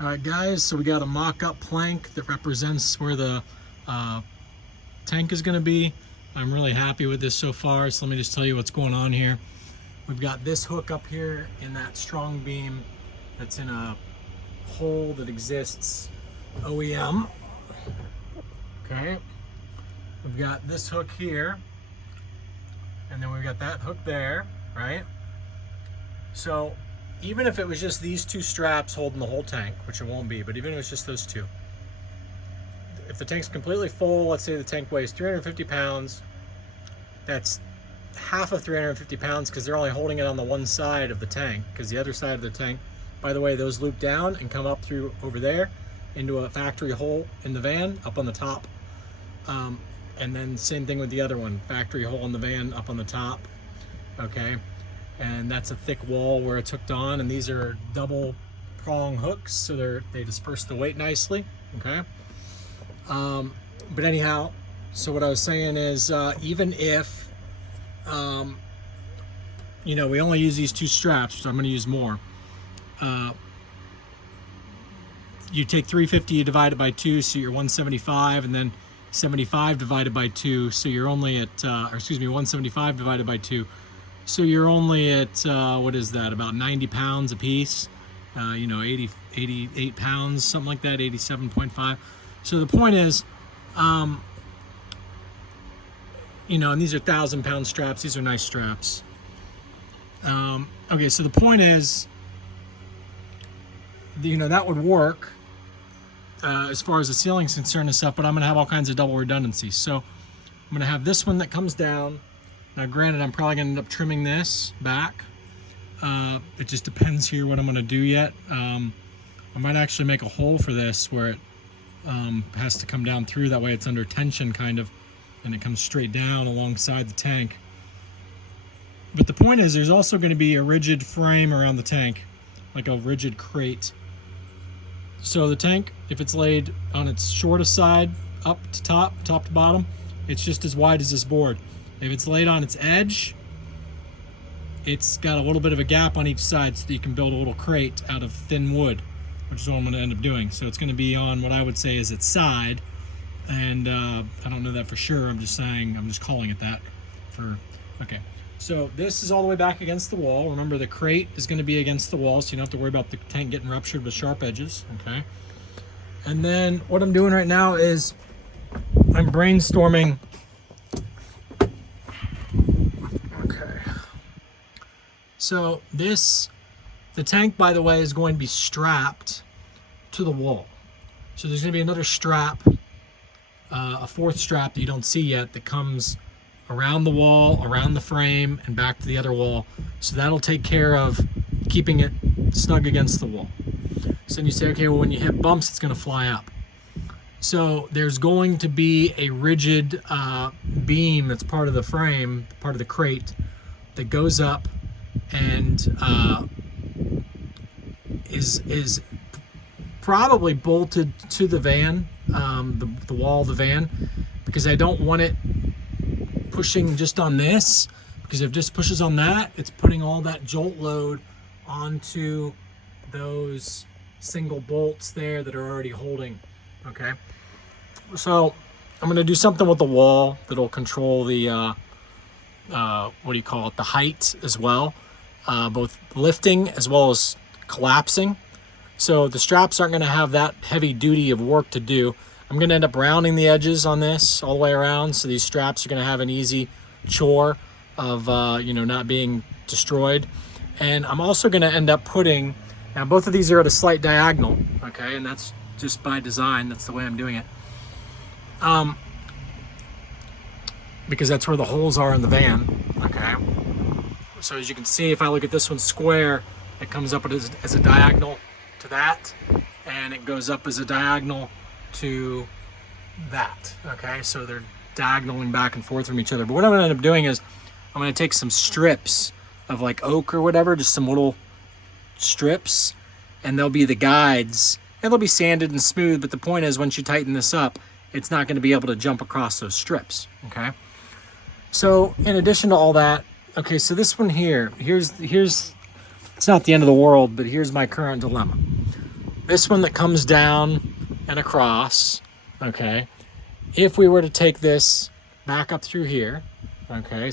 All right, guys, so we got a mock-up plank that represents where the tank is going to be. I'm really happy with this so far, so let me just tell you what's going on here. We've got this hook up here in that strong beam that's in a hole that exists OEM. Okay, we've got this hook here, and then we've got that hook there, right? So even if it was just these two straps holding the whole tank, which it won't be, but even if it's just those two, if the tank's completely full, let's say the tank weighs 350 pounds, that's half of 350 pounds because they're only holding it on the one side of the tank, because the other side of the tank, by the way, those loop down and come up through over there into a factory hole in the van up on the top. And then same thing with the other one, factory hole in the van up on the top, okay? And that's a thick wall where it's hooked on, and these are double prong hooks, so they disperse the weight nicely, okay? But anyhow, so what I was saying is, even if, you know, we only use these two straps, so I'm going to use more. You take 350, you divide it by 2, so you're 175, and then 75 divided by 2, so you're only at, or excuse me, 175 divided by 2. So you're only at, what is that, about 90 pounds a piece, you know, 88 pounds, something like that, 87.5. So the point is, you know, and these are 1,000-pound straps. These are nice straps. Okay, so the point is, you know, that would work as far as the ceiling's concerned and stuff, but I'm going to have all kinds of double redundancy. So I'm going to have this one that comes down. Now, granted, I'm probably going to end up trimming this back. It just depends here what I'm going to do yet. I might actually make a hole for this where it has to come down through. That way it's under tension, kind of, and it comes straight down alongside the tank. But the point is, there's also going to be a rigid frame around the tank, like a rigid crate. So the tank, if it's laid on its shortest side, up to top to bottom, it's just as wide as this board. If it's laid on its edge, it's got a little bit of a gap on each side so that you can build a little crate out of thin wood, which is what I'm going to end up doing. So it's going to be on what I would say is its side, and I don't know that for sure. I'm just saying, I'm just calling it that for, okay. So this is all the way back against the wall. Remember, the crate is going to be against the wall, so you don't have to worry about the tank getting ruptured with sharp edges, okay? And then what I'm doing right now is I'm brainstorming. Okay. So the tank, by the way, is going to be strapped to the wall. So there's going to be another strap, a fourth strap that you don't see yet, that comes around the wall, around the frame, and back to the other wall. So that'll take care of keeping it snug against the wall. So then you say, okay, well, when you hit bumps, it's going to fly up. So there's going to be a rigid beam that's part of the frame, part of the crate, that goes up and is probably bolted to the van, the wall of the van, because I don't want it pushing just on this, because if it just pushes on that, it's putting all that jolt load onto those single bolts there that are already holding, okay? So I'm going to do something with the wall that'll control the, what do you call it, the height as well, both lifting as well as collapsing. So the straps aren't going to have that heavy duty of work to do. I'm going to end up rounding the edges on this all the way around, so these straps are going to have an easy chore of, you know, not being destroyed. And I'm also going to end up putting, now both of these are at a slight diagonal, okay, and that's just by design. That's the way I'm doing it. Because that's where the holes are in the van, okay? So as you can see, if I look at this one square, it comes up as a diagonal to that, and it goes up as a diagonal to that, okay? So they're diagonaling back and forth from each other. But what I'm going to end up doing is I'm going to take some strips of like oak or whatever, just some little strips, and they'll be the guides, and they'll be sanded and smooth, but the point is, once you tighten this up, it's not going to be able to jump across those strips, okay? So in addition to all that, okay, so this one here, here's it's not the end of the world, but here's my current dilemma. this one that comes down and across, okay, if we were to take this back up through here, okay,